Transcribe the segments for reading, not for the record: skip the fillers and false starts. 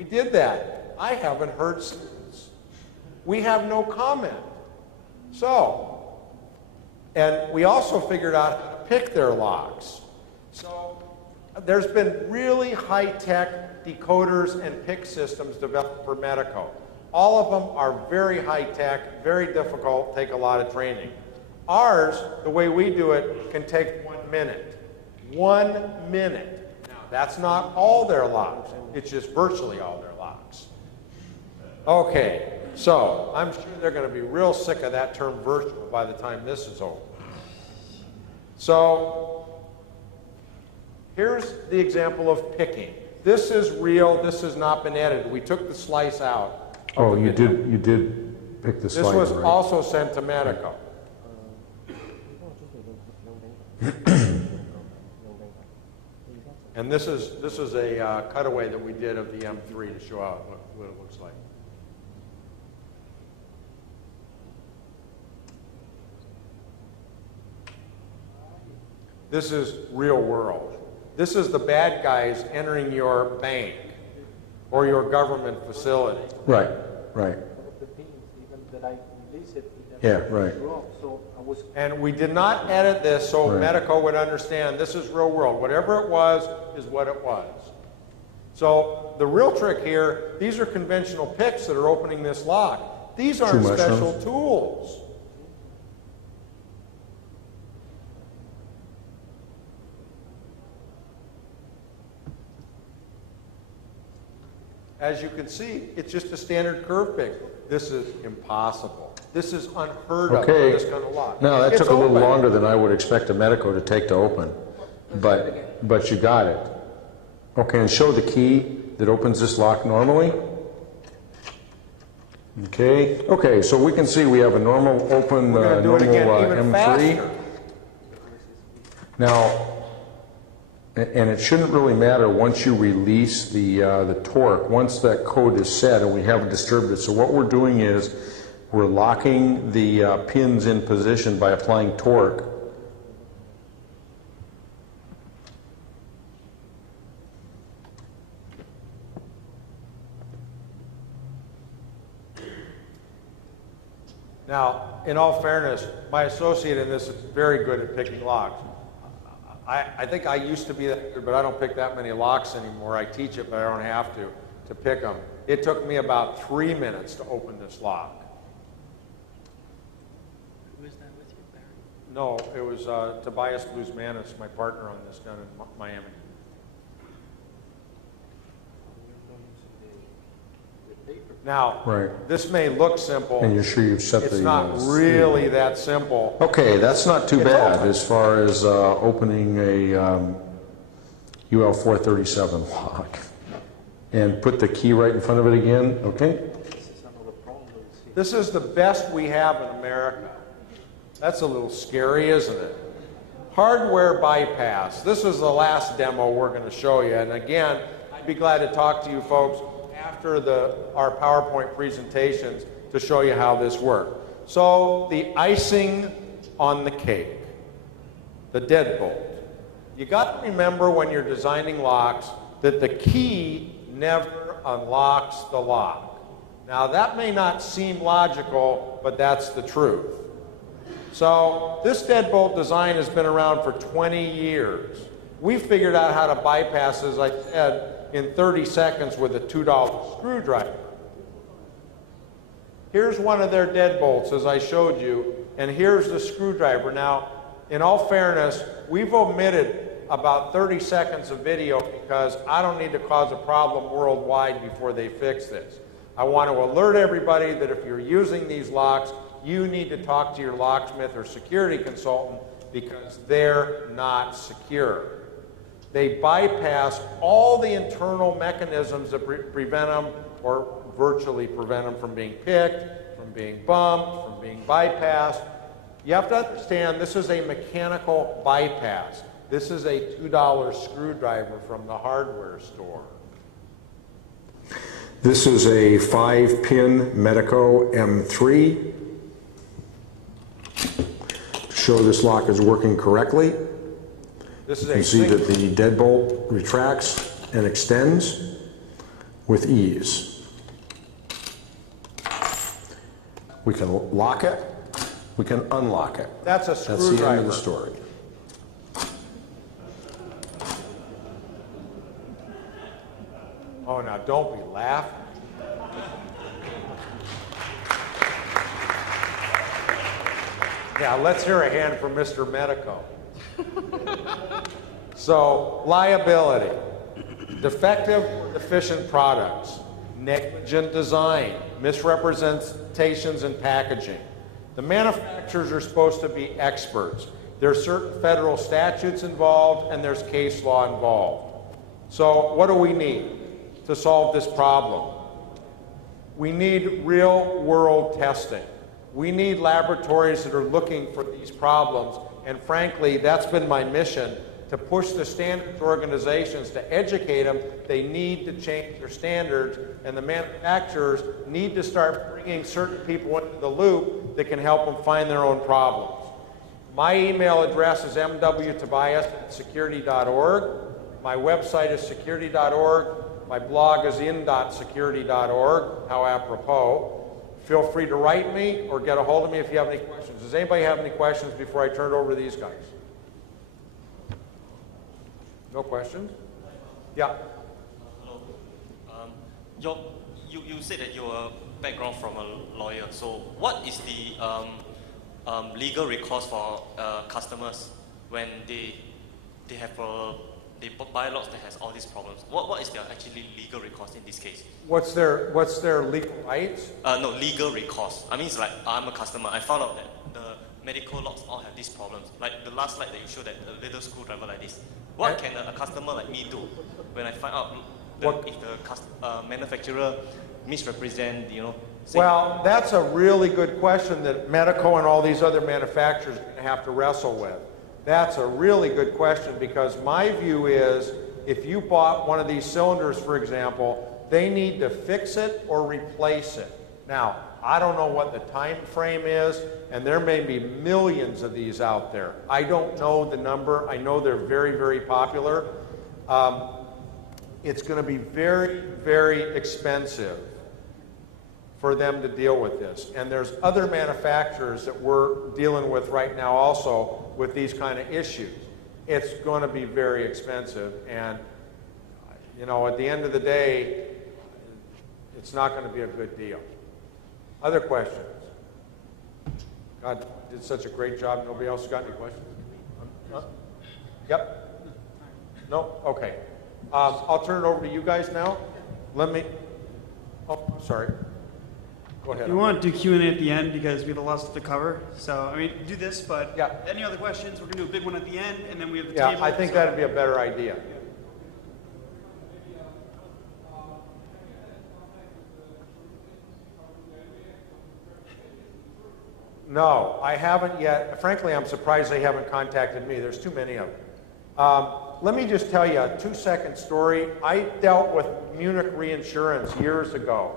We did that. I haven't heard since. We have no comment. So, and we also figured out how to pick their locks. So there's been really high-tech decoders and pick systems developed for Medico. All of them are very high-tech, very difficult, take a lot of training. Ours, the way we do it, can take 1 minute. 1 minute. Now, that's not all their locks. It's just virtually all their locks. Okay, so I'm sure they're going to be real sick of that term virtual by the time this is over. So here's the example of picking. This is real. This has not been edited. We took the slice out. Oh, you did pick the slice, This was right? also sent to Medico. And this is a cutaway that we did of the M3 to show out what it looks like. This is real world. This is the bad guys entering your bank or your government facility. Right, right. Yeah, right. And we did not edit this so Right. Medico would understand this is real world. Whatever it was is what it was. So the real trick here, these are conventional picks that are opening this lock. These aren't True special mushrooms. tools. As you can see, it's just a standard curve pick. This is impossible. This is unheard of for this kind of lock. Now, that It's took a little open. longer than I would expect a Medico to take to open, but you got it. Okay, and show the key that opens this lock normally. Okay, so we can see we have a normal open, We're going to do it again even M3. faster. Now, and it shouldn't really matter once you release the torque, once that code is set and we haven't disturbed it. So what we're doing is we're locking the pins in position by applying torque. Now, in all fairness, my associate in this is very good at picking locks. I think I used to be that good, but I don't pick that many locks anymore. I teach it, but I don't have to pick them. It took me about 3 minutes to open this lock. Who is that with you, Barry? No, it was Tobias Manis, my partner on this down in Miami. Now, Right. this may look simple. And you're sure you've set It's the... not really that simple. Okay, that's not too It's bad open. as far as opening a UL 437 lock. And put the key right in front of it again, okay? This is the best we have in America. That's a little scary, isn't it? Hardware bypass. This is the last demo we're going to show you. And again, I'd be glad to talk to you folks after our PowerPoint presentations to show you how this worked. So the icing on the cake, the deadbolt. You got to remember when you're designing locks that the key never unlocks the lock. Now that may not seem logical, but that's the truth. So this deadbolt design has been around for 20 years. We figured out how to bypass, as I said, in 30 seconds with a $2 screwdriver. Here's one of their deadbolts, as I showed you, and here's the screwdriver. Now, in all fairness, we've omitted about 30 seconds of video because I don't need to cause a problem worldwide before they fix this. I want to alert everybody that if you're using these locks, you need to talk to your locksmith or security consultant because they're not secure. They bypass all the internal mechanisms that prevent them or virtually prevent them from being picked, from being bumped, from being bypassed. You have to understand this is a mechanical bypass. This is a $2 screwdriver from the hardware store. This is a 5-pin Medico M3. To show this lock is working correctly. This is You can see that the deadbolt retracts and extends. with ease. We can lock it, we can unlock it. That's a That's the end screwdriver. of the story. Oh, now don't be laughing. Yeah, let's hear a hand for Mr. Medico. So, liability, defective or deficient products, negligent design, misrepresentations in packaging. The manufacturers are supposed to be experts. There are certain federal statutes involved and there's case law involved. So what do we need to solve this problem? We need real-world testing. We need laboratories that are looking for these problems, and frankly, that's been my mission, to push the standards organizations to educate them. They need to change their standards, and the manufacturers need to start bringing certain people into the loop that can help them find their own problems. My email address is mwtobias@security.org. My website is security.org. My blog is in.security.org, how apropos. Feel free to write me or get a hold of me if you have any questions. Does anybody have any questions before I turn it over to these guys? No questions? Yeah. Hello. You said that you're background from a lawyer. So what is the legal recourse for customers when they have they buy lots that has all these problems? What is their actually legal recourse in this case? What's their legal rights? No, legal recourse. I mean, it's like I'm a customer. I found out that the medical lots all have these problems. Like the last slide that you showed, that the little screwdriver like this. What can a customer like me do when I find out that if the manufacturer misrepresent, Well, that's a really good question that Medico and all these other manufacturers are going to have to wrestle with. That's a really good question, because my view is if you bought one of these cylinders, for example, they need to fix it or replace it. Now, I don't know what the time frame is, and there may be millions of these out there. I don't know the number. I know they're very, very popular. It's going to be very, very expensive for them to deal with this. And there's other manufacturers that we're dealing with right now also with these kind of issues. It's going to be very expensive, and at the end of the day, it's not going to be a good deal. Other questions? God did such a great job. Nobody else got any questions? Huh? Yep. No? Okay. I'll turn it over to you guys now. Sorry. Go ahead. We want to do Q&A at the end because we have a lot to cover. So, do this, but yeah. Any other questions, we're going to do a big one at the end, and then we have the table. Yeah, I think that'd be a better idea. No, I haven't yet. Frankly, I'm surprised they haven't contacted me. There's too many of them. Let me just tell you a 2-second story. I dealt with Munich Reinsurance years ago.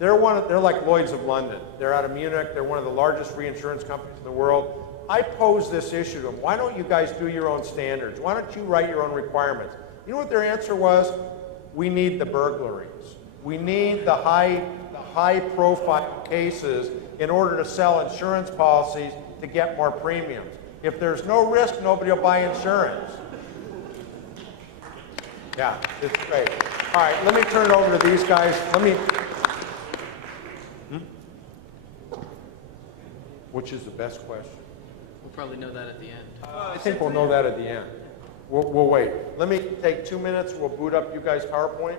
They're like Lloyd's of London. They're out of Munich. They're one of the largest reinsurance companies in the world. I posed this issue to them. Why don't you guys do your own standards? Why don't you write your own requirements? You know what their answer was? We need the burglaries. We need the high-profile cases in order to sell insurance policies to get more premiums. If there's no risk, nobody will buy insurance. Yeah, it's great. All right, let me turn it over to these guys. Which is the best question? We'll probably know that at the end. I think we'll know that at the end. We'll wait. Let me take 2 minutes. We'll boot up you guys' PowerPoint.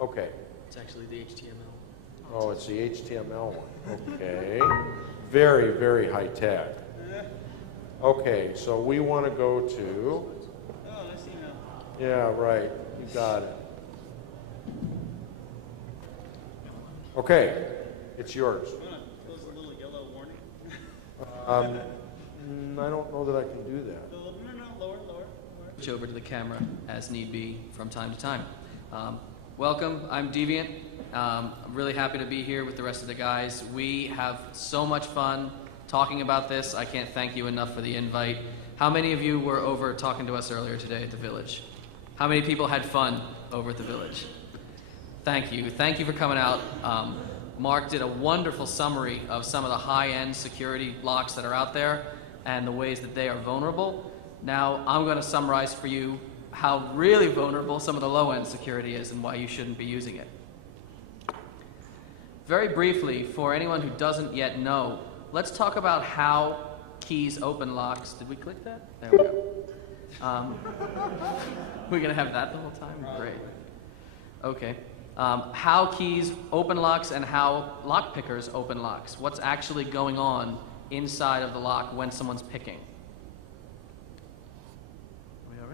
Okay. It's actually the HTML. Oh, it's the HTML one. Okay. Very, very high tech. Okay, so we want to go to... Oh, nice email. Yeah, right. You got it. Okay, it's yours. Close a little yellow warning. I don't know that I can do that. No, lower. Switch over to the camera as need be from time to time. Welcome, I'm Deviant. I'm really happy to be here with the rest of the guys. We have so much fun talking about this. I can't thank you enough for the invite. How many of you were over talking to us earlier today at the Village? How many people had fun over at the Village? Thank you. Thank you for coming out. Marc did a wonderful summary of some of the high-end security locks that are out there and the ways that they are vulnerable. Now, I'm going to summarize for you how really vulnerable some of the low-end security is and why you shouldn't be using it. Very briefly, for anyone who doesn't yet know, let's talk about how keys open locks. Did we click that? There we go. We're going to have that the whole time? Great. Okay. How keys open locks and how lock pickers open locks. What's actually going on inside of the lock when someone's picking. Are we all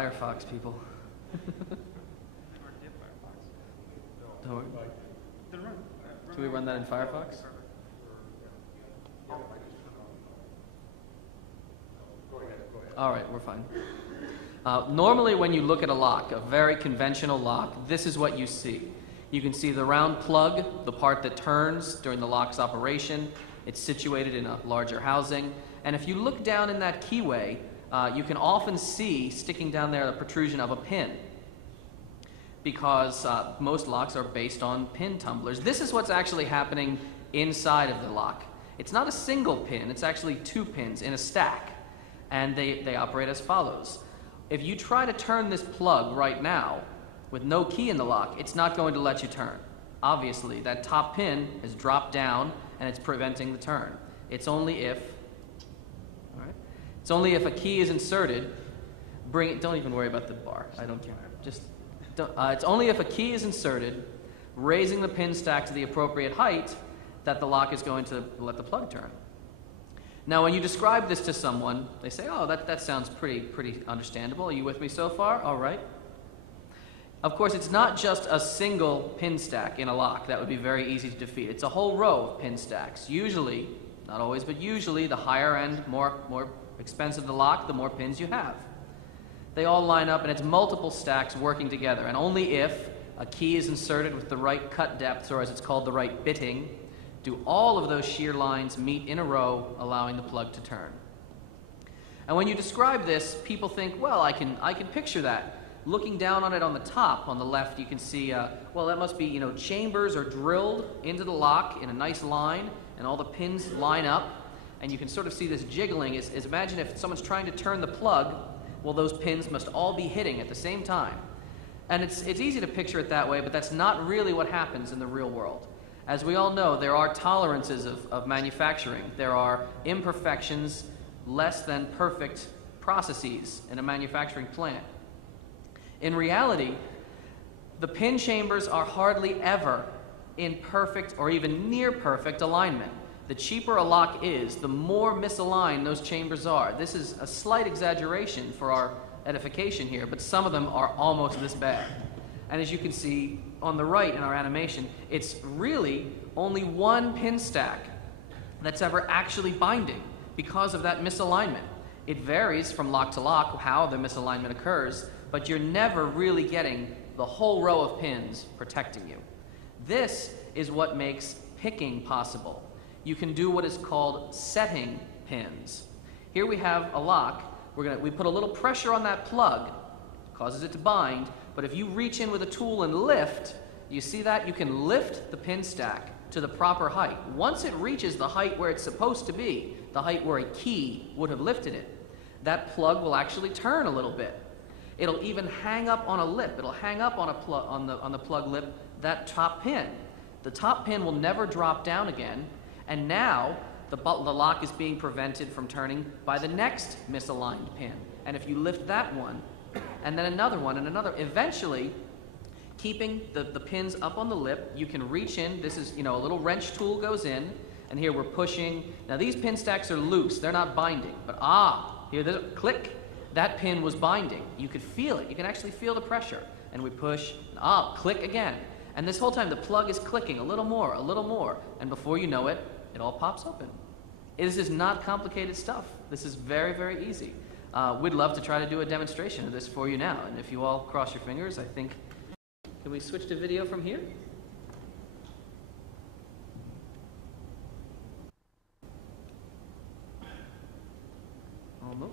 right? Firefox, people. Don't worry. Can we run that in Firefox? All right, we're fine. Normally when you look at a lock, a very conventional lock, this is what you see. You can see the round plug, the part that turns during the lock's operation. It's situated in a larger housing. And if you look down in that keyway, you can often see sticking down there the protrusion of a pin, because most locks are based on pin tumblers. This is what's actually happening inside of the lock. It's not a single pin, it's actually 2 pins in a stack. And they operate as follows. If you try to turn this plug right now with no key in the lock, it's not going to let you turn. Obviously, that top pin has dropped down and it's preventing the turn. It's only if, all right? It's only if a key is inserted, don't even worry about the bar, I don't care. It's only if a key is inserted, raising the pin stack to the appropriate height, that the lock is going to let the plug turn. Now, when you describe this to someone, they say, oh, that sounds pretty understandable. Are you with me so far? All right. Of course, it's not just a single pin stack in a lock. That would be very easy to defeat. It's a whole row of pin stacks. Usually, not always, but usually, the higher end, more expensive the lock, the more pins you have. They all line up, and it's multiple stacks working together. And only if a key is inserted with the right cut depth, or as it's called, the right bitting, do all of those shear lines meet in a row, allowing the plug to turn. And when you describe this, people think, well, I can picture that. Looking down on it on the top, on the left, you can see, well, that must be, chambers are drilled into the lock in a nice line, and all the pins line up, and you can sort of see this jiggling. Is imagine if someone's trying to turn the plug, well, those pins must all be hitting at the same time. And it's easy to picture it that way, but that's not really what happens in the real world. As we all know, there are tolerances of manufacturing. There are imperfections, less than perfect processes in a manufacturing plant. In reality, the pin chambers are hardly ever in perfect or even near perfect alignment. The cheaper a lock is, the more misaligned those chambers are. This is a slight exaggeration for our edification here, but some of them are almost this bad. And as you can see on the right in our animation, it's really only 1 pin stack that's ever actually binding because of that misalignment. It varies from lock to lock how the misalignment occurs, but you're never really getting the whole row of pins protecting you. This is what makes picking possible. You can do what is called setting pins. Here we have a lock. We put a little pressure on that plug, causes it to bind, but if you reach in with a tool and lift, you see that? You can lift the pin stack to the proper height. Once it reaches the height where it's supposed to be, the height where a key would have lifted it, that plug will actually turn a little bit. It'll even hang up on a lip. It'll hang up on the plug lip, that top pin. The top pin will never drop down again, and now the lock is being prevented from turning by the next misaligned pin. And if you lift that one, and then another one, and another, eventually, keeping the pins up on the lip, you can reach in. This is, a little wrench tool goes in, and here we're pushing. Now these pin stacks are loose, they're not binding, but here, there's a click, that pin was binding. You could feel it, you can actually feel the pressure. And we push, click again. And this whole time the plug is clicking a little more, and before you know it, it all pops open. This is not complicated stuff. This is very, very easy. We'd love to try to do a demonstration of this for you now, and if you all cross your fingers, I think, can we switch to video from here?